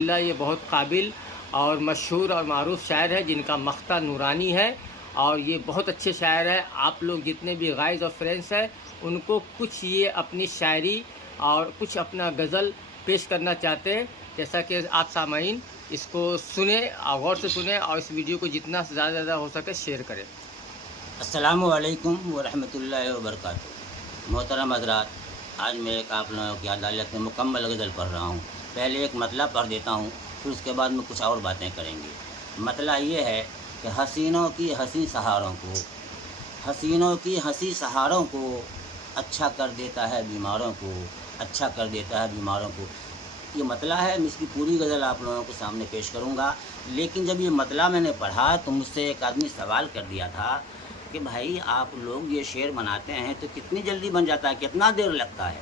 اللہ یہ بہت قابل اور مشہور اور معروف شاعر ہے جن کا مقطع نورانی ہے، اور یہ بہت اچھے شاعر ہیں۔ آپ لوگ جتنے بھی غائز اور فرینڈس ہیں ان کو کچھ یہ اپنی شاعری اور کچھ اپنا غزل پیش کرنا چاہتے ہیں، جیسا کہ آپ سامعین اس کو سنیں اور غور سے سنیں، اور اس ویڈیو کو جتنا زیادہ ہو سکے شیئر کریں۔ السلام علیکم ورحمۃ اللہ وبرکاتہ۔ محترم حضرات، آج میں ایک آپ لوگوں کی عدالت میں مکمل غزل پڑھ رہا ہوں۔ پہلے ایک مطلب پڑھ دیتا ہوں، پھر اس کے بعد میں کچھ اور باتیں کریں گے۔ مطلب یہ ہے کہ حسینوں کی ہنسی سہاروں کو، حسینوں کی ہنسی سہاروں کو اچھا کر دیتا ہے بیماروں کو، اچھا کر دیتا ہے بیماروں کو۔ یہ مطلب ہے، میں اس کی پوری غزل آپ لوگوں کے سامنے پیش کروں گا۔ لیکن جب یہ مطلب میں نے پڑھا تو مجھ سے ایک آدمی سوال کر دیا تھا کہ بھائی آپ لوگ یہ شعر بناتے ہیں تو کتنی جلدی بن جاتا ہے، کتنا دیر لگتا ہے؟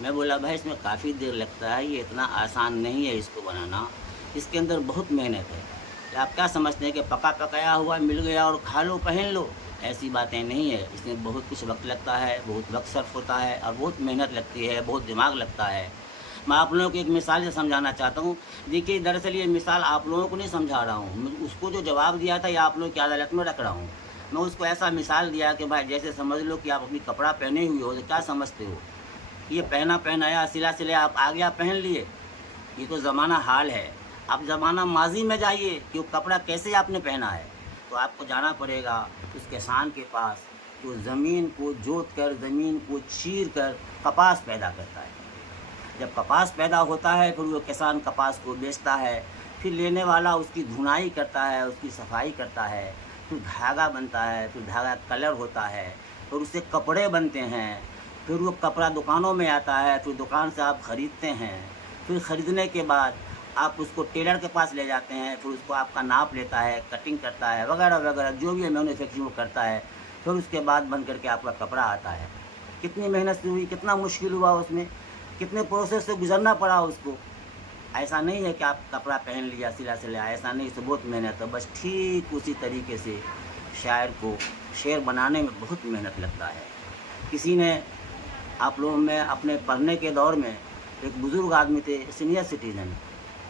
میں بولا بھائی اس میں کافی دیر لگتا ہے، یہ اتنا آسان نہیں ہے اس کو بنانا، اس کے اندر بہت محنت ہے۔ کہ آپ کیا سمجھتے ہیں کہ پکا پکایا ہوا مل گیا اور کھا لو پہن لو؟ ایسی باتیں نہیں ہے، اس میں بہت کچھ وقت لگتا ہے، بہت وقت صرف ہوتا ہے اور بہت محنت لگتی ہے، بہت دماغ لگتا ہے۔ میں آپ لوگوں کو ایک مثال سے سمجھانا چاہتا ہوں۔ دیکھیے دراصل یہ مثال آپ لوگوں کو نہیں سمجھا رہا ہوں، میں اس کو جو جواب دیا تھا یہ آپ لوگوں کی عدالت میں رکھ رہا ہوں۔ میں اس کو ایسا مثال دیا کہ بھائی جیسے سمجھ لو کہ آپ اپنی کپڑا پہنے ہوئے ہو تو کیا سمجھتے ہو؟ یہ پہنا پہنایا سلا سلا آپ آ گیا پہن لیے؟ یہ تو زمانہ حال ہے۔ آپ زمانہ ماضی میں جائیے کہ وہ کپڑا کیسے آپ نے پہنا ہے، تو آپ کو جانا پڑے گا اس کسان کے پاس جو زمین کو جوت کر، زمین کو چیر کر کپاس پیدا کرتا ہے۔ جب کپاس پیدا ہوتا ہے پھر وہ کسان کپاس کو بیچتا ہے، پھر لینے والا اس کی دھنائی کرتا ہے، اس کی صفائی کرتا ہے، پھر دھاگا بنتا ہے، پھر دھاگا کلر ہوتا ہے، پھر اس سے کپڑے بنتے ہیں، پھر وہ کپڑا دکانوں میں آتا ہے، پھر دکان سے آپ خریدتے ہیں، پھر خریدنے کے بعد آپ اس کو ٹیلر کے پاس لے جاتے ہیں، پھر اس کو آپ کا ناپ لیتا ہے، کٹنگ کرتا ہے وغیرہ وغیرہ، جو بھی مینوفیکچرنگ کرتا ہے، پھر اس کے بعد بن کر کے آپ کا کپڑا آتا ہے۔ کتنی محنت سے ہوئی، کتنا مشکل ہوا اس میں، کتنے پروسیس سے گزرنا پڑا اس کو۔ ایسا نہیں ہے کہ آپ کپڑا پہن لیا سلا سلا، ایسا نہیں، تو بہت محنت ہے۔ بس ٹھیک اسی طریقے سے شاعر کو شعر بنانے میں بہت محنت لگتا ہے۔ کسی نے آپ لوگوں میں اپنے پڑھنے کے دور میں ایک بزرگ آدمی تھے، سینئر سٹیزن،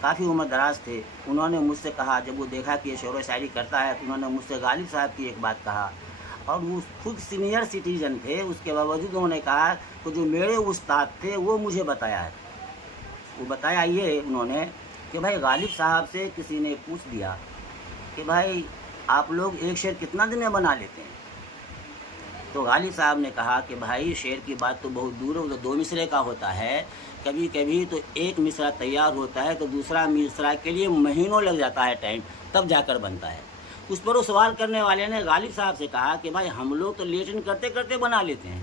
کافی عمر دراز تھے، انہوں نے مجھ سے کہا، جب وہ دیکھا کہ یہ شعر و شاعری کرتا ہے تو انہوں نے مجھ سے غالب صاحب کی ایک بات کہا، اور وہ خود سینئر سٹیزن تھے، اس کے باوجود انہوں نے کہا کہ جو میرے استاد تھے وہ مجھے بتایا ہے۔ وہ بتایا یہ انہوں نے کہ بھائی غالب صاحب سے کسی نے پوچھ دیا کہ بھائی آپ لوگ ایک شعر کتنا دن میں بنا لیتے ہیں؟ تو غالب صاحب نے کہا کہ بھائی شعر کی بات تو بہت دور ہے، وہ تو دو مصرے کا ہوتا ہے، کبھی کبھی تو ایک مصرع تیار ہوتا ہے تو دوسرا مصرع کے لیے مہینوں لگ جاتا ہے ٹائم، تب جا کر بنتا ہے۔ اس پر وہ سوال کرنے والے نے غالب صاحب سے کہا کہ بھائی ہم لوگ تو لیٹن کرتے کرتے بنا لیتے ہیں۔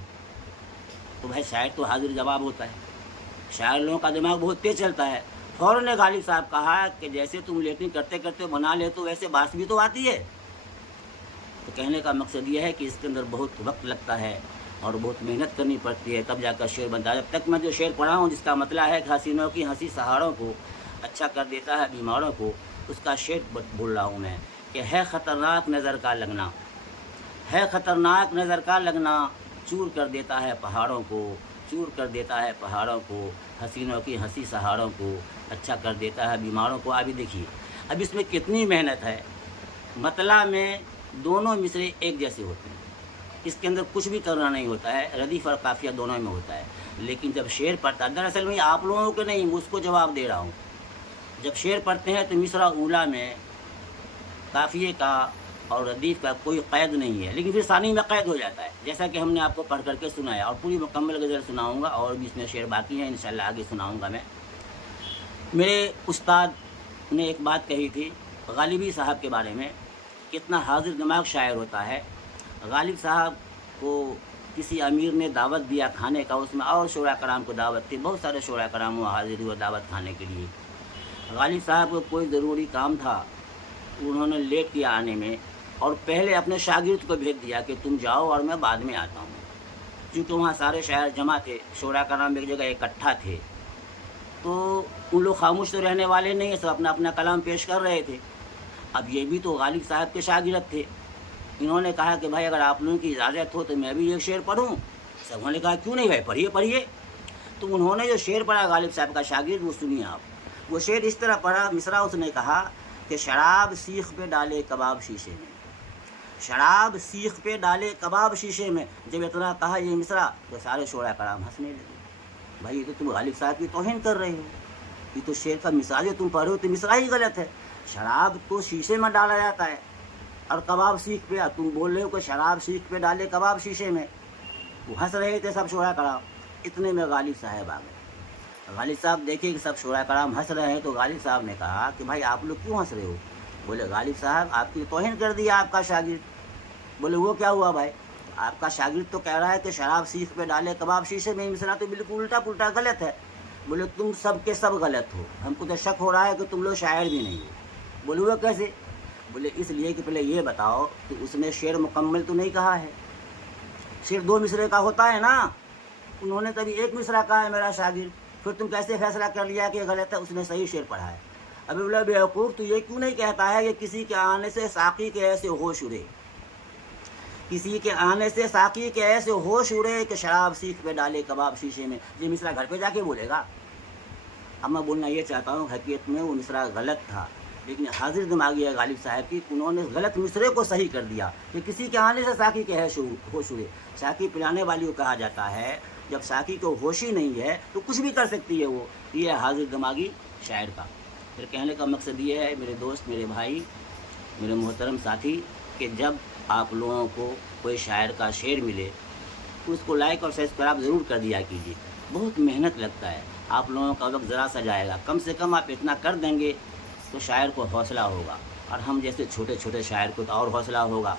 تو بھائی شاعر تو حاضر جواب ہوتا ہے، شاعر لوگوں کا دماغ بہت تیز چلتا ہے۔ فوراً نے غالب صاحب کہا کہ جیسے تم لیٹن کرتے کرتے بنا لے تو ویسے بانس بھی تو آتی ہے۔ تو کہنے کا مقصد یہ ہے کہ اس کے اندر بہت وقت لگتا ہے اور بہت محنت کرنی پڑتی ہے، تب جا کر شعر بنتا ہے۔ جب تک میں جو شعر پڑھا ہوں جس کا مطلب ہے کہ حسینوں کی ہنسی سہاروں کو اچھا کر دیتا ہے بیماروں کو، اس کا شعر بول رہا ہوں میں کہ ہے خطرناک نظر کا لگنا، ہے خطرناک نظر کا لگنا، چور کر دیتا ہے پہاڑوں کو، چور کر دیتا ہے پہاڑوں کو، حسینوں کی ہنسی سہاروں کو اچھا کر دیتا ہے بیماروں کو۔ ابھی دیکھیے اب اس میں کتنی محنت ہے۔ مطلع میں دونوں مصرے ایک جیسے ہوتے ہیں، اس کے اندر کچھ بھی کرنا نہیں ہوتا ہے، ردیف اور قافیہ دونوں میں ہوتا ہے۔ لیکن جب شعر پڑھتا ہے، دراصل میں آپ لوگوں کو نہیں اس کو جواب دے رہا ہوں، جب شعر پڑھتے ہیں تو مصرع اولا میں قافیے کا اور ردیف کا کوئی قید نہیں ہے، لیکن پھر ثانی میں قید ہو جاتا ہے، جیسا کہ ہم نے آپ کو پڑھ کر کے سنایا، اور پوری مکمل غزل سناؤں گا، اور بھی اس میں شعر باقی ہیں انشاءاللہ آگے سناؤں گا میں۔ میرے استاد نے ایک بات کہی تھی غالبی صاحب کے بارے میں، کتنا حاضر دماغ شاعر ہوتا ہے۔ غالب صاحب کو کسی امیر نے دعوت دیا کھانے کا، اس میں اور شعراء کرام کو دعوت تھی، بہت سارے شعراء کرام وہ حاضر ہوئے دعوت کھانے کے لیے۔ غالب صاحب کو کوئی ضروری کام تھا، انہوں نے لیٹ کیا آنے میں، اور پہلے اپنے شاگرد کو بھیج دیا کہ تم جاؤ اور میں بعد میں آتا ہوں۔ چونکہ وہاں سارے شاعر جمع تھے، شعراء کرام ایک جگہ اکٹھا تھے، تو ان لوگ خاموش تو رہنے والے نہیں، سب اپنا اپنا کلام پیش کر رہے تھے۔ اب یہ بھی تو غالب صاحب کے شاگرد تھے، انہوں نے کہا کہ بھائی اگر آپ لوگوں کی اجازت ہو تو میں بھی ایک شعر پڑھوں۔ سب نے کہا کیوں نہیں بھائی، پڑھیے پڑھیے۔ تو انہوں نے جو شعر پڑھا غالب صاحب کا شاگرد، وہ سنیے آپ، وہ شعر اس طرح پڑھا، مصرع اس نے کہا کہ شراب سیخ پہ ڈالے کباب شیشے میں، شراب سیخ پہ ڈالے کباب شیشے میں۔ جب اتنا کہا یہ مصرع تو سارے شعراء کرام ہنسنے لگے۔ بھائی یہ تو تم غالب صاحب کی توہین کر رہے ہو، یہ تو شعر کا مصرع جو تم پڑھ رہے ہو تو مصرع ہی غلط ہے۔ شراب تو شیشے میں ڈالا جاتا ہے اور کباب سیخ پہ، تم بول رہے ہو کہ شراب سیخ پہ ڈالے کباب شیشے میں۔ وہ ہنس رہے تھے سب شعراء کرام۔ اتنے میں غالب صاحب آ گئے۔ غالب صاحب دیکھے کہ سب شعراء کرام ہنس رہے ہیں تو غالب صاحب نے کہا کہ بھائی آپ لوگ کیوں ہنس رہے ہو؟ بولے غالب صاحب آپ کی توہین کر دیا آپ کا شاگرد۔ بولے وہ کیا ہوا بھائی؟ آپ کا شاگرد تو کہہ رہا ہے کہ شراب سیخ پہ ڈالے کباب شیشے میں، مصرع تو بالکل الٹا پلٹا غلط ہے۔ بولے تم سب کے سب غلط ہو، ہم کو تو شک ہو رہا ہے کہ تم لوگ شاعر بھی نہیں ہو۔ بولے وہ کیسے؟ بولے اس لیے کہ پہلے یہ بتاؤ کہ اس نے شعر مکمل تو نہیں کہا ہے، شعر 2 مصرے کا ہوتا ہے نا، انہوں نے کبھی 1 مصرع کہا ہے میرا شاگرد، پھر تم کیسے فیصلہ کر لیا کہ یہ غلط ہے، اس نے صحیح شعر پڑھا ہے؟ ابھی بولے بیوقوف تو یہ کیوں نہیں کہتا ہے کہ کسی کے آنے سے ساقی کے ایسے ہوش اڑے، کسی کے آنے سے ساقی کے ایسے ہوش اڑے کہ شراب سیخ پہ ڈالے کباب شیشے میں۔ یہ مصرع گھر پہ جا کے بولے گا۔ اب میں بولنا یہ چاہتا ہوں حقیقت میں وہ مصرع غلط تھا، لیکن حاضر دماغی ہے غالب صاحب کی، انہوں نے غلط مصرے کو صحیح کر دیا کہ کسی کے آنے سے ساقی کے ہوش اڑے۔ ساقی پلانے والی کو کہا جاتا ہے، جب ساقی کو ہوش ہی نہیں ہے تو کچھ بھی کر سکتی ہے وہ۔ یہ ہے حاضر دماغی شاعر کا۔ پھر کہنے کا مقصد یہ ہے میرے دوست، میرے بھائی، میرے محترم ساتھی، کہ جب آپ لوگوں کو کوئی شاعر کا شعر ملے تو اس کو لائک اور سبسکرائب ضرور کر دیا کیجیے۔ بہت محنت لگتا ہے، آپ لوگوں کا وقت ذرا سا جائے گا، کم سے کم آپ اتنا کر دیں گے تو شاعر کو حوصلہ ہوگا، اور ہم جیسے چھوٹے چھوٹے شاعر کو تو اور حوصلہ ہوگا۔